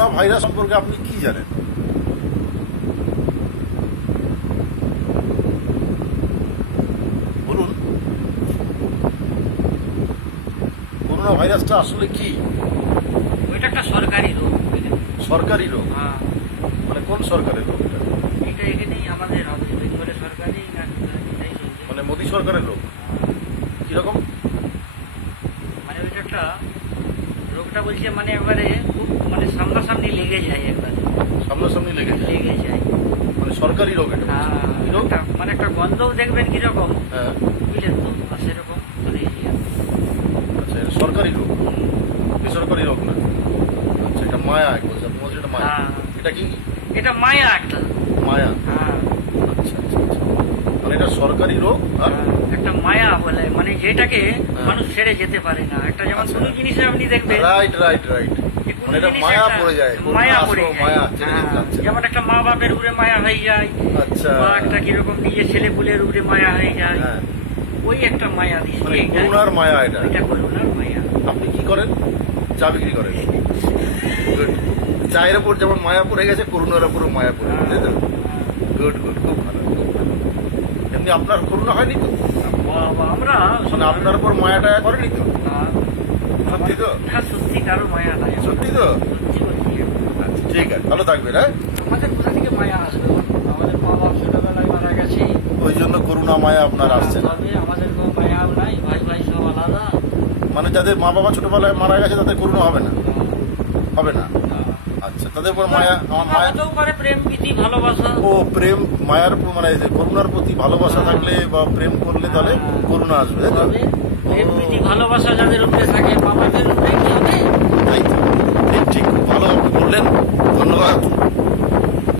Corona virus সম্পর্কে আপনি কি জানেন? বলুন, করোনা ভাইরাসটা আসলে কি? ওইটা একটা সরকারি রোগ। সরকারি রোগ? হ্যাঁ, মানে কোন সরকারের রোগ এটা? এটা এখানেই আমাদের হবে বেঙ্গলের সরকারি না এটাই চলছে। মানে মোদী সরকারের রোগ? কিরকম? মানে ওইটা একটা রোগটা বলছে মানে একবারে খুব মানে সামনাসামনি লেগে যায় একবারে সামনাসামনি লেগে যায়? লেগে যায়। মানে সরকারি রোগ এটা? হ্যাঁ, কি রোগ? মানে একটা গন্ধও দেখবেন কিরকম হ্যাঁ। বুঝলেন তো, আর সেরকম মানে আচ্ছা, এটা সরকারি রোগ, বেসরকারি রোগ না? আচ্ছা, এটা মায়া এক বলছে, আপনি বলছেন এটা মায়া। হ্যাঁ। এটা কি এটা মায়া একটা। মায়া? হ্যাঁ, আচ্ছা আচ্ছা আচ্ছা। মানে এটা সরকারি রোগ আর একটা মায়া বলে মানে যেটাকে হ্যাঁ। মানুষ ছেড়ে যেতে পারে না। একটা যেমন আচ্ছা। কোনো জিনিসে আপনি দেখবেন রাইট রাইট রাইট, যে কোনো মানে এটা জিনিসে মায়া একটা পড়ে যায়, মায়া আসলো, পড়ে যায়। মায়া ছেড়ে যেতে হ্যাঁ, চাচ্ছে না। যেমন একটা মা বাপের উপরে মায়া হয়ে যায়, আচ্ছা। বা একটা কিরকম নিজের ছেলে পুলের উপরে মায়া হয়ে যায়, হ্যাঁ, ওই একটা মায়া দৃষ্টি মানে এইটা। করোনার মায়া এটা। এটা করোনার মায়া। আপনি কি করেন? চা বিক্রি করেন? গুড। চায়ের উপর যেমন মায়া পড়ে গেছে, করোনার উপরও মায়া পড়ে গেছে, তাই তো? গুড গুড, খুব ভালো খুব ভালো। এমনি আপনার করোনা হয়নি তো? আমরা মানে আপনার উপর মায়াটা করেনি তো? সত্যি তো? হ্যাঁ, সত্যি কারো মায়া নাই। সত্যি তো? সত্যি বলছি। আচ্ছা, ঠিক আছে, ভালো থাকবেন। হ্যাঁ, আমাদের কোথা থেকে মায়া আসবে? আমাদের মা বাপ ছোটবেলায় মারা গেছে, ওই জন্য করোনা মায়া আপনার আসছে না। তবে আমাদের কোনো মায়াও নাই, ভাই ভাই সব আলাদা। মানে যাদের মা বাবা ছোটবেলায় মারা গেছে তাদের করোনা হবে না? হবে না? আচ্ছা, তাদের উপর মায়া, আমার মায়া। হতেও পারে প্রেম প্রীতি ভালোবাসা। ও প্রেম, মায়ার উপর মানে যে করোনার প্রতি ভালোবাসা থাকলে বা প্রেম করলে তাহলে করোনা আসবে, তাই তো? তবে প্রেম প্রীতি ভালোবাসা যাদের উপরে থাকে, মা বাপের উপরে কি হবে? তাই তো?